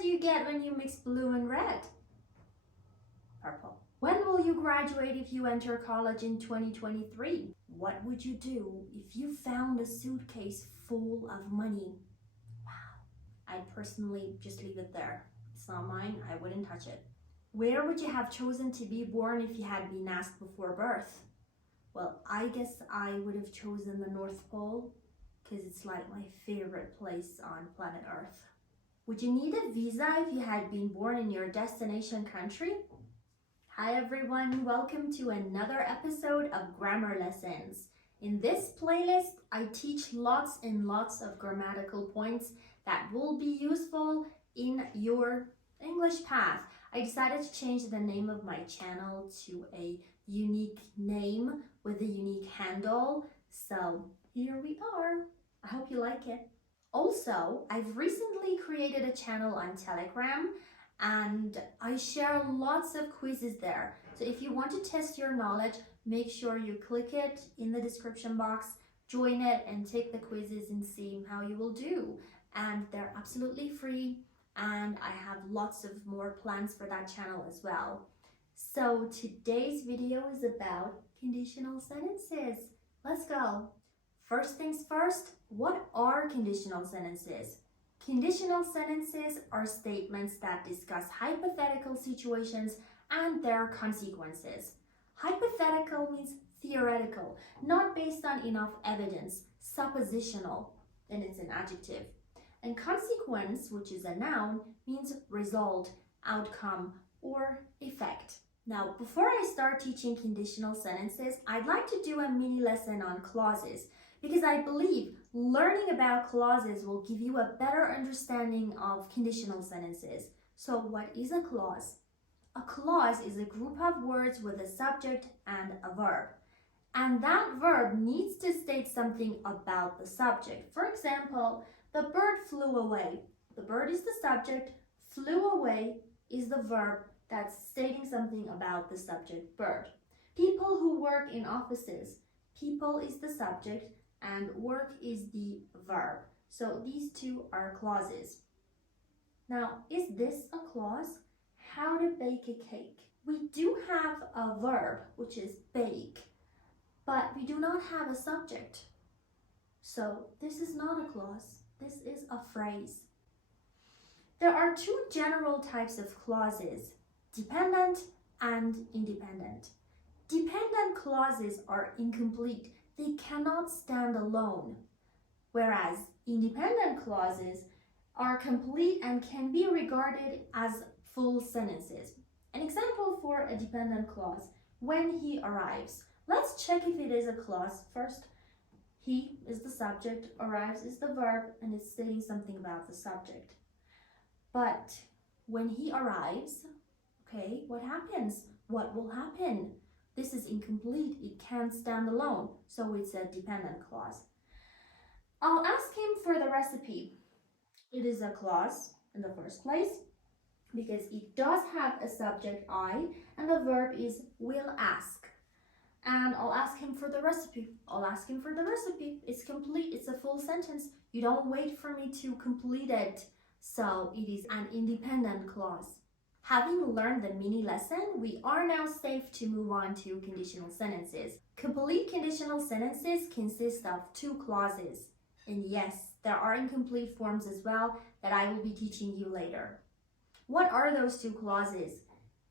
do you get when you mix blue and red? Purple. When will you graduate if you enter college in 2023? What would you do if you found a suitcase full of money? Wow. I'd personally just leave it there. It's not mine. I wouldn't touch it. Where would you have chosen to be born if you had been asked before birth? Well, I guess I would have chosen the North Pole because it's like my favorite place on planet Earth. Would you need a visa if you had been born in your destination country? Hi everyone, welcome to another episode of Grammar Lessons. In this playlist, I teach lots and lots of grammatical points that will be useful in your English path. I decided to change the name of my channel to a unique name with a unique handle. So here we are. I hope you like it. Also, I've recently created a channel on Telegram and I share lots of quizzes there. So if you want to test your knowledge, make sure you click it in the description box, join it and take the quizzes and see how you will do. And they're absolutely free and I have lots of more plans for that channel as well. So today's video is about conditional sentences. Let's go. First things first, what are conditional sentences? Conditional sentences are statements that discuss hypothetical situations and their consequences. Hypothetical means theoretical, not based on enough evidence, suppositional, and it's an adjective. And consequence, which is a noun, means result, outcome, or effect. Now, before I start teaching conditional sentences, I'd like to do a mini lesson on clauses because I believe learning about clauses will give you a better understanding of conditional sentences. So what is a clause? A clause is a group of words with a subject and a verb. And that verb needs to state something about the subject. For example, the bird flew away. The bird is the subject, flew away is the verb that's stating something about the subject, bird. People who work in offices. People is the subject and work is the verb. So these two are clauses. Now, is this a clause? How to bake a cake. We do have a verb, which is bake, but we do not have a subject. So this is not a clause. This is a phrase. There are two general types of clauses, dependent and independent. Dependent clauses are incomplete. They cannot stand alone, whereas independent clauses are complete and can be regarded as full sentences. An example for a dependent clause, when he arrives. Let's check if it is a clause first. He is the subject, arrives is the verb, and it's stating something about the subject. But when he arrives, okay, what happens? What will happen? This is incomplete. It can't stand alone. So it's a dependent clause. I'll ask him for the recipe. It is a clause in the first place because it does have a subject I and the verb is will ask. And I'll ask him for the recipe. I'll ask him for the recipe. It's complete. It's a full sentence. You don't wait for me to complete it. So it is an independent clause. Having learned the mini lesson, we are now safe to move on to conditional sentences. Complete conditional sentences consist of two clauses. And yes, there are incomplete forms as well that I will be teaching you later. What are those two clauses?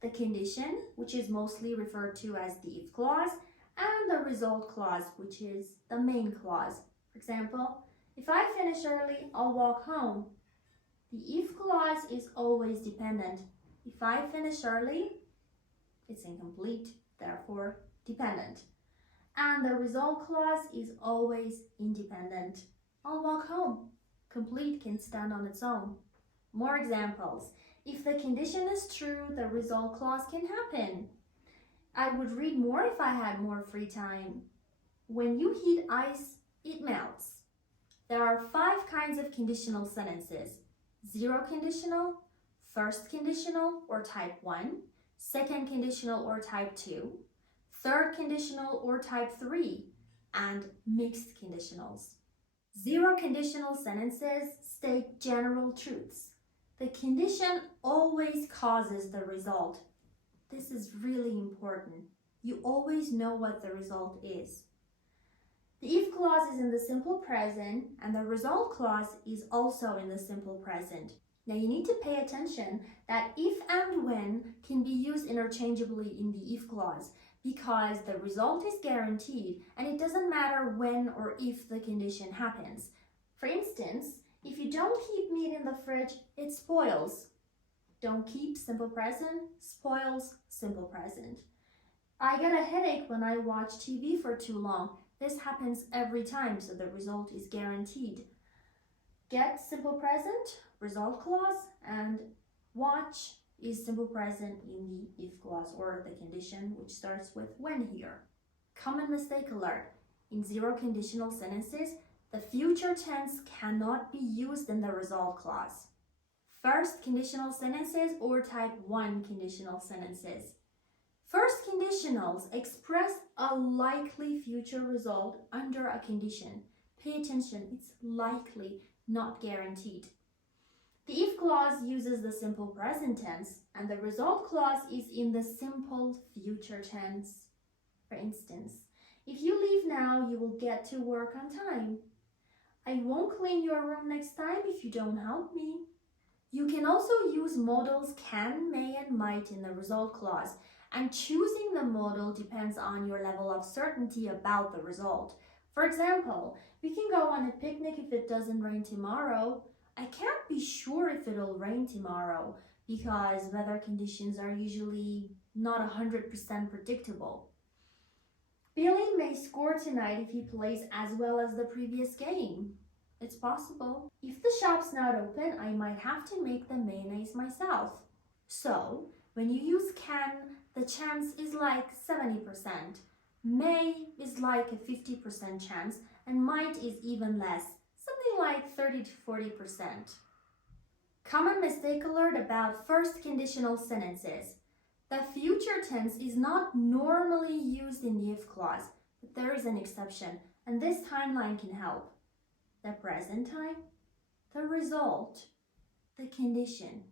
The condition, which is mostly referred to as the if clause, and the result clause, which is the main clause. For example, if I finish early, I'll walk home. The if clause is always dependent. If I finish early, it's incomplete, therefore dependent. And the result clause is always independent. I'll walk home. Complete can stand on its own. More examples. If the condition is true, the result clause can happen. I would read more if I had more free time. When you heat ice, it melts. There are 5 kinds of conditional sentences. Zero conditional, first conditional or type 1, second conditional or type 2, third conditional or type 3, and mixed conditionals. Zero conditional sentences state general truths. The condition always causes the result. This is really important. You always know what the result is. The if clause is in the simple present and the result clause is also in the simple present. Now you need to pay attention that if and when can be used interchangeably in the if clause because the result is guaranteed and it doesn't matter when or if the condition happens. For instance, if you don't keep meat in the fridge, it spoils. Don't keep simple present, spoils simple present. I get a headache when I watch TV for too long. This happens every time, so the result is guaranteed. Get simple present, result clause, and watch is simple present in the if clause or the condition, which starts with when here. Common mistake alert. In zero conditional sentences, the future tense cannot be used in the result clause. First conditional sentences or type 1 conditional sentences. First conditionals express a likely future result under a condition. Pay attention, it's likely, not guaranteed. The if clause uses the simple present tense and the result clause is in the simple future tense. For instance, if you leave now, you will get to work on time. I won't clean your room next time if you don't help me. You can also use modals can, may, and might in the result clause, and choosing the modal depends on your level of certainty about the result. For example, we can go on a picnic if it doesn't rain tomorrow. I can't be sure if it'll rain tomorrow because weather conditions are usually not 100% predictable. Billy may score tonight if he plays as well as the previous game. It's possible. If the shop's not open, I might have to make the mayonnaise myself. So, when you use can, the chance is like 70%. May is like a 50% chance, and might is even less, something like 30 to 40%. Common mistake alert about first conditional sentences. The future tense is not normally used in the if clause, but there is an exception, and this timeline can help. The present time, the result, the condition.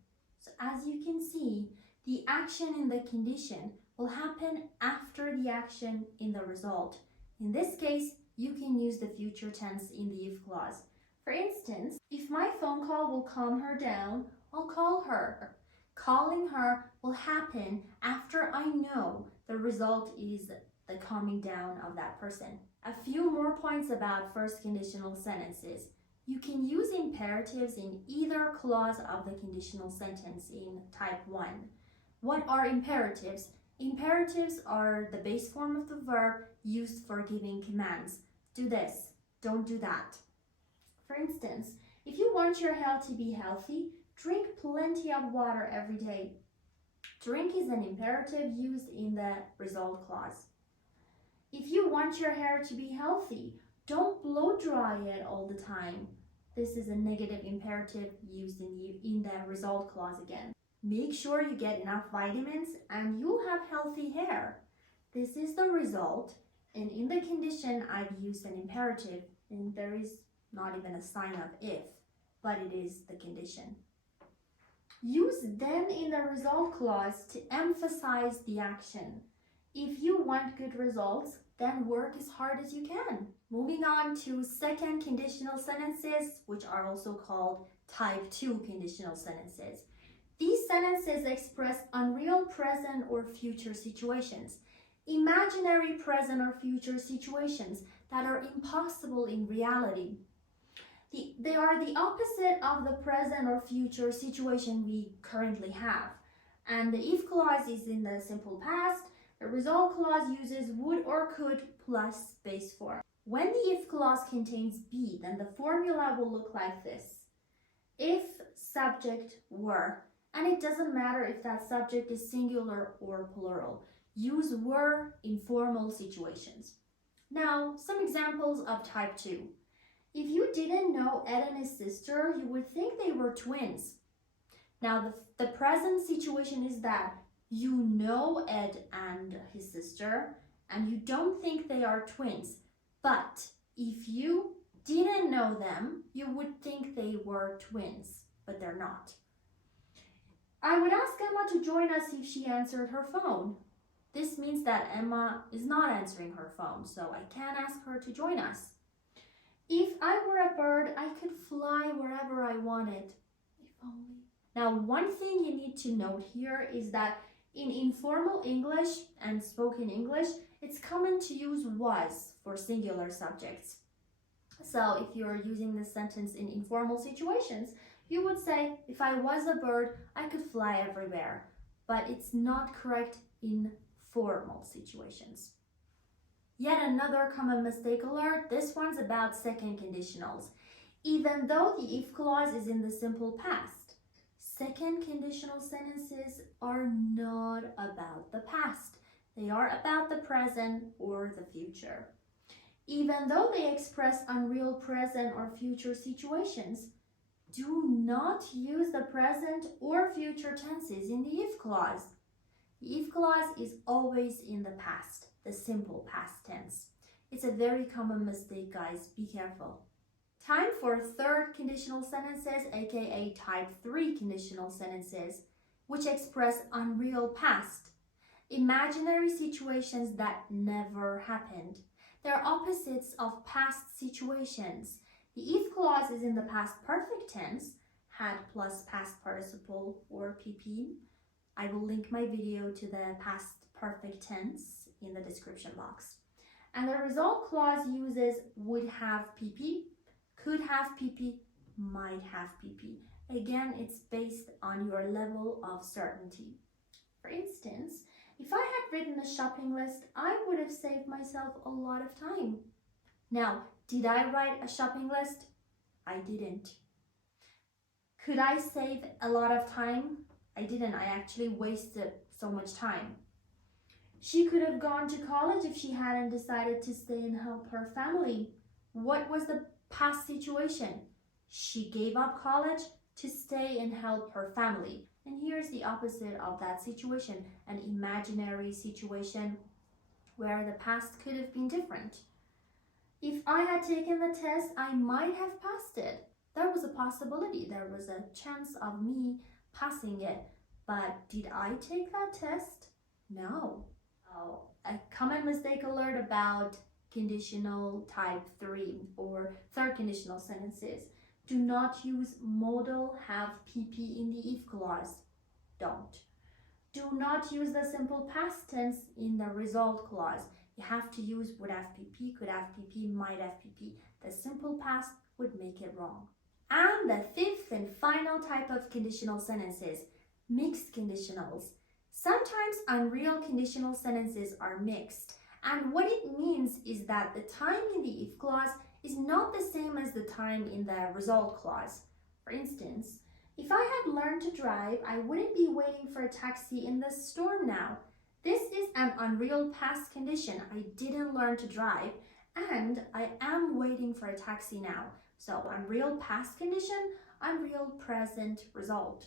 So as you can see, the action in the condition will happen after the action in the result. In this case, you can use the future tense in the if clause. For instance, if my phone call will calm her down, I'll call her. Calling her will happen after I know the result is the calming down of that person. A few more points about first conditional sentences. You can use imperatives in either clause of the conditional sentence in type 1. What are imperatives? Imperatives are the base form of the verb used for giving commands. Do this, don't do that. For instance, if you want your health to be healthy, drink plenty of water every day. Drink is an imperative used in the result clause. If you want your hair to be healthy, don't blow dry it all the time. This is a negative imperative used in the result clause again. Make sure you get enough vitamins and you'll have healthy hair. This is the result, and in the condition I've used an imperative, and there is not even a sign of if, but it is the condition. Use then in the result clause to emphasize the action. If you want good results, then work as hard as you can. Moving on to second conditional sentences, which are also called type 2 conditional sentences. These sentences express unreal present or future situations, imaginary present or future situations that are impossible in reality. They are the opposite of the present or future situation we currently have. And the if clause is in the simple past. The result clause uses would or could plus base form. When the if clause contains be, then the formula will look like this. If subject were, and it doesn't matter if that subject is singular or plural. Use were in formal situations. Now, some examples of type 2. If you didn't know Ed and his sister, you would think they were twins. Now, the present situation is that you know Ed and his sister, and you don't think they are twins. But if you didn't know them, you would think they were twins, but they're not. I would ask Emma to join us if she answered her phone. This means that Emma is not answering her phone, so I can't ask her to join us. If I were a bird, I could fly wherever I wanted. If only. Now, one thing you need to note here is that in informal English and spoken English, it's common to use was for singular subjects. So if you're using this sentence in informal situations, you would say, if I was a bird, I could fly everywhere. But it's not correct in formal situations. Yet another common mistake alert, this one's about second conditionals. Even though the if clause is in the simple past, second conditional sentences are not about the past. They are about the present or the future. Even though they express unreal present or future situations, do not use the present or future tenses in the if clause. The if clause is always in the past, the simple past tense. It's a very common mistake, guys. Be careful. Time for third conditional sentences, aka type 3 conditional sentences, which express unreal past, imaginary situations that never happened. They're opposites of past situations. The if clause is in the past perfect tense, had plus past participle or PP. I will link my video to the past perfect tense in the description box. And the result clause uses would have PP, could have PP, might have PP. Again, it's based on your level of certainty. For instance, if I had written a shopping list, I would have saved myself a lot of time. Now, did I write a shopping list? I didn't. Could I save a lot of time? I didn't. I actually wasted so much time. She could have gone to college if she hadn't decided to stay and help her family. What was the past situation? She gave up college to stay and help her family. And here's the opposite of that situation, an imaginary situation where the past could have been different. If I had taken the test, I might have passed it. There was a possibility, there was a chance of me passing it. But did I take that test? No. Oh, a common mistake alert about conditional type 3 or third conditional sentences. Do not use modal have PP in the if clause. Don't. Do not use the simple past tense in the result clause. You have to use would have PP, could have PP, might have PP. The simple past would make it wrong. And the fifth and final type of conditional sentences, mixed conditionals. Sometimes unreal conditional sentences are mixed, and what it means is that the time in the if clause is not the same as the time in the result clause. For instance, if I had learned to drive, I wouldn't be waiting for a taxi in the storm now. This is an unreal past condition. I didn't learn to drive, and I am waiting for a taxi now. So unreal past condition, unreal present result.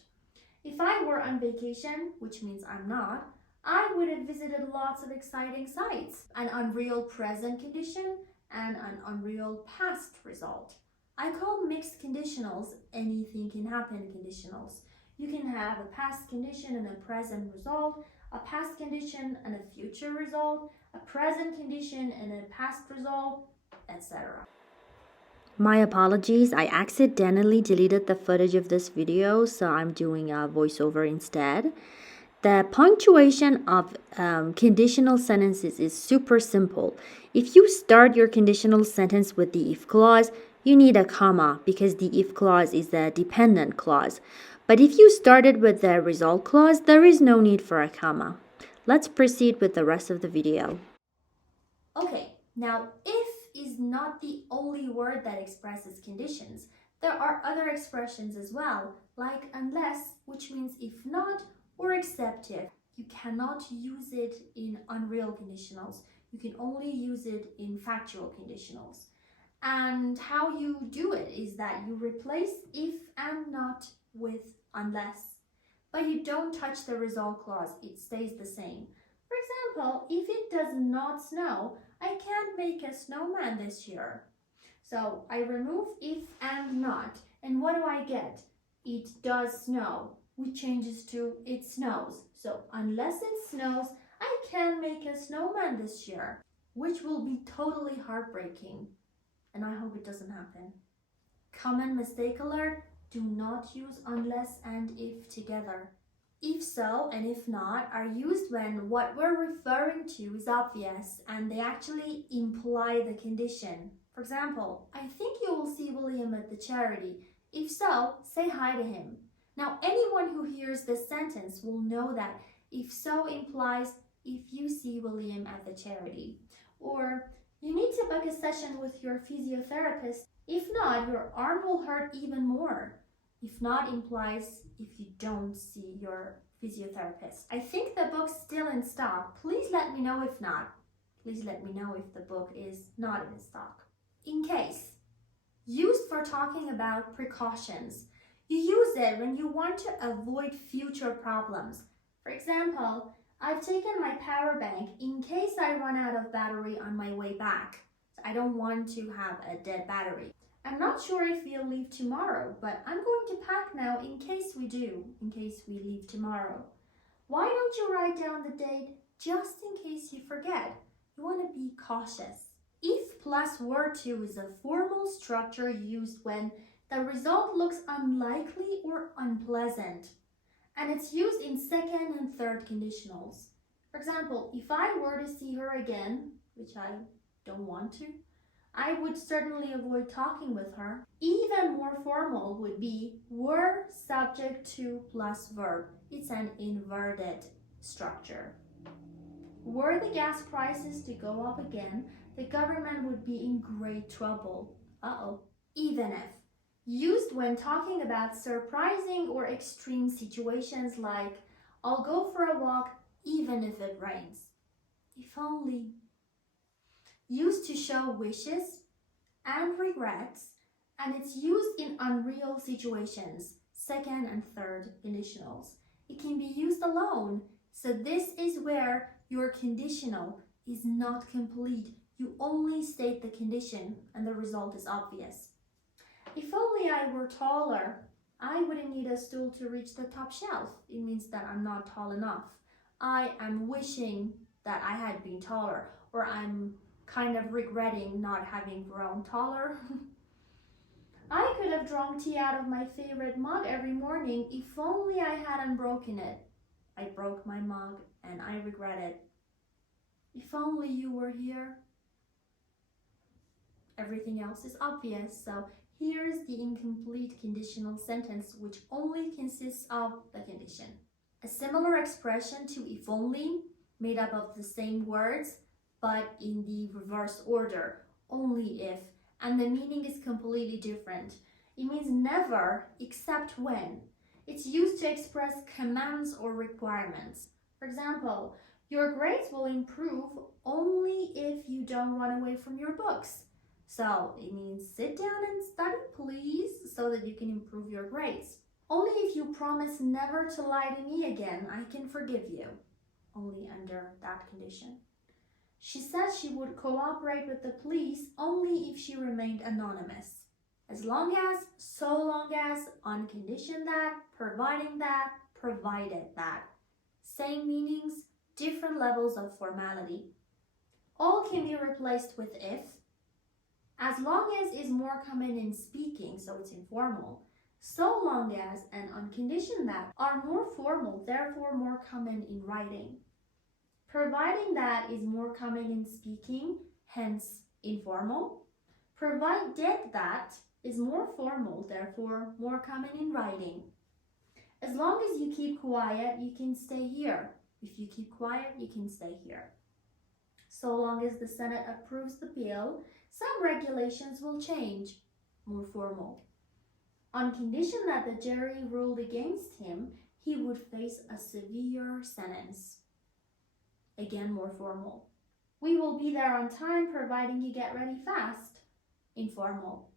If I were on vacation, which means I'm not, I would have visited lots of exciting sites, an unreal present condition and an unreal past result. I call mixed conditionals anything can happen conditionals. You can have a past condition and a present result, a past condition and a future result, a present condition and a past result, etc. My apologies, I accidentally deleted the footage of this video, so I'm doing a voiceover instead. The punctuation of conditional sentences is super simple. If you start your conditional sentence with the if clause, you need a comma because the if clause is the dependent clause. But if you started with the result clause, there is no need for a comma. Let's proceed with the rest of the video. Okay, now if is not the only word that expresses conditions. There are other expressions as well, like unless, which means if not, or except if. You cannot use it in unreal conditionals. You can only use it in factual conditionals. And how you do it is that you replace if and not with unless. But you don't touch the result clause, it stays the same. For example, if it does not snow, I can't make a snowman this year. So I remove if and not, and what do I get? It does snow. we change it to it snows. So unless it snows, I can't make a snowman this year, which will be totally heartbreaking. And I hope it doesn't happen. Common mistake alert, do not use unless and if together. If so and if not are used when what we're referring to is obvious and they actually imply the condition. For example, I think you will see William at the charity. If so, say hi to him. Now, anyone who hears this sentence will know that if so implies if you see William at the charity. Or you need to book a session with your physiotherapist. If not, your arm will hurt even more. If not implies if you don't see your physiotherapist. I think the book's still in stock. Please let me know if not. Please let me know if the book is not in stock. In case. Used for talking about precautions. You use it when you want to avoid future problems. For example, I've taken my power bank in case I run out of battery on my way back. So I don't want to have a dead battery. I'm not sure if we'll leave tomorrow, but I'm going to pack now in case we do, in case we leave tomorrow. Why don't you write down the date just in case you forget? You want to be cautious. If plus word to is a formal structure used when the result looks unlikely or unpleasant, and it's used in second and third conditionals. For example, if I were to see her again, which I don't want to, I would certainly avoid talking with her. Even more formal would be were subject to plus verb. It's an inverted structure. Were the gas prices to go up again, the government would be in great trouble. Even if. Used when talking about surprising or extreme situations like, I'll go for a walk even if it rains. If only. Used to show wishes and regrets, and it's used in unreal situations, second and third conditionals. It can be used alone, so this is where your conditional is not complete. You only state the condition and the result is obvious. If only I were taller, I wouldn't need a stool to reach the top shelf. It means that I'm not tall enough. I am wishing that I had been taller, or I'm kind of regretting not having grown taller. I could have drunk tea out of my favorite mug every morning if only I hadn't broken it. I broke my mug and I regret it. If only you were here. Everything else is obvious, so here's the incomplete conditional sentence which only consists of the condition. A similar expression to if only, made up of the same words, but in the reverse order, only if, and the meaning is completely different. It means never except when. It's used to express commands or requirements. For example, your grades will improve only if you don't run away from your books. So it means sit down and study, please, so that you can improve your grades. Only if you promise never to lie to me again, I can forgive you. Only under that condition. She said she would cooperate with the police only if she remained anonymous. As long as, so long as, on condition that, providing that, provided that. Same meanings, different levels of formality. All can be replaced with if. As long as is more common in speaking, so it's informal. So long as and on condition that are more formal, therefore more common in writing. Providing that is more common in speaking, hence informal. Provided that is more formal, therefore more common in writing. As long as you keep quiet, you can stay here. If you keep quiet, you can stay here. So long as the Senate approves the bill, some regulations will change, more formal. On condition that the jury ruled against him, he would face a severe sentence. Again, more formal. We will be there on time providing you get ready fast. Informal.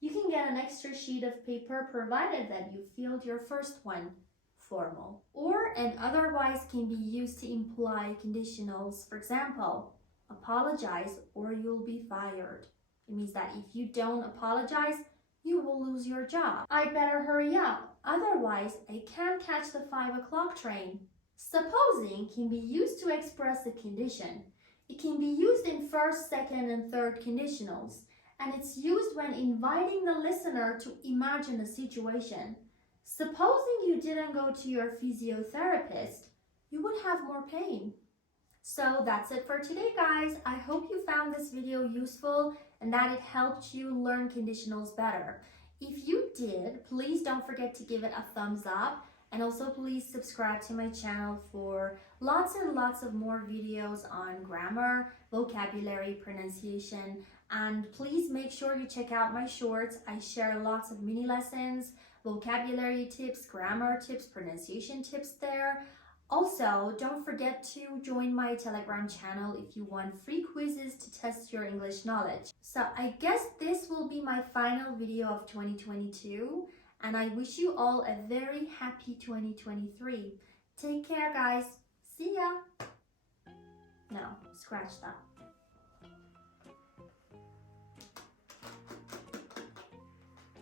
You can get an extra sheet of paper provided that you filled your first one. Formal. Or and otherwise can be used to imply conditionals. For example, apologize or you'll be fired. It means that if you don't apologize, you will lose your job. I better hurry up, otherwise I can't catch the 5 o'clock train. Supposing can be used to express a condition. It can be used in first, second, and third conditionals, and it's used when inviting the listener to imagine a situation. Supposing you didn't go to your physiotherapist, you would have more pain. So that's it for today, guys. I hope you found this video useful and that it helped you learn conditionals better. If you did, please don't forget to give it a thumbs up, and also please subscribe to my channel for lots and lots of more videos on grammar, vocabulary, pronunciation, and please make sure you check out my shorts. I share lots of mini lessons, vocabulary tips, grammar tips, pronunciation tips there. Also, don't forget to join my Telegram channel if you want free quizzes to test your English knowledge. So I guess this will be my final video of 2022, and I wish you all a very happy 2023. Take care, guys. See ya. No, scratch that.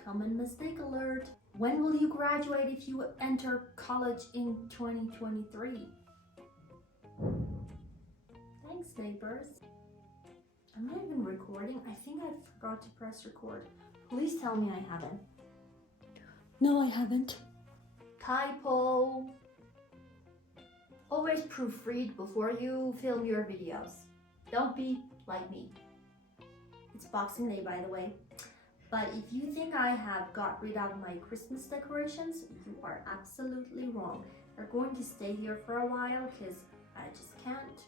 Common mistake alert. When will you graduate if you enter college in 2023? Thanks, neighbors. Am I even recording? I think I forgot to press record. Please tell me I haven't. No, I haven't. Typo. Always proofread before you film your videos. Don't be like me. It's Boxing Day, by the way. But if you think I have got rid of my Christmas decorations, you are absolutely wrong. They're going to stay here for a while because I just can't.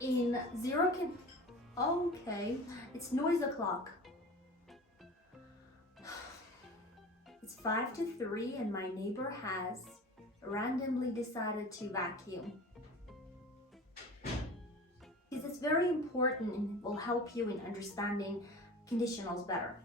In zero can... Okay, it's noise o'clock. It's 5 to 3 and my neighbor has randomly decided to vacuum. Because it's very important and will help you in understanding conditionals better.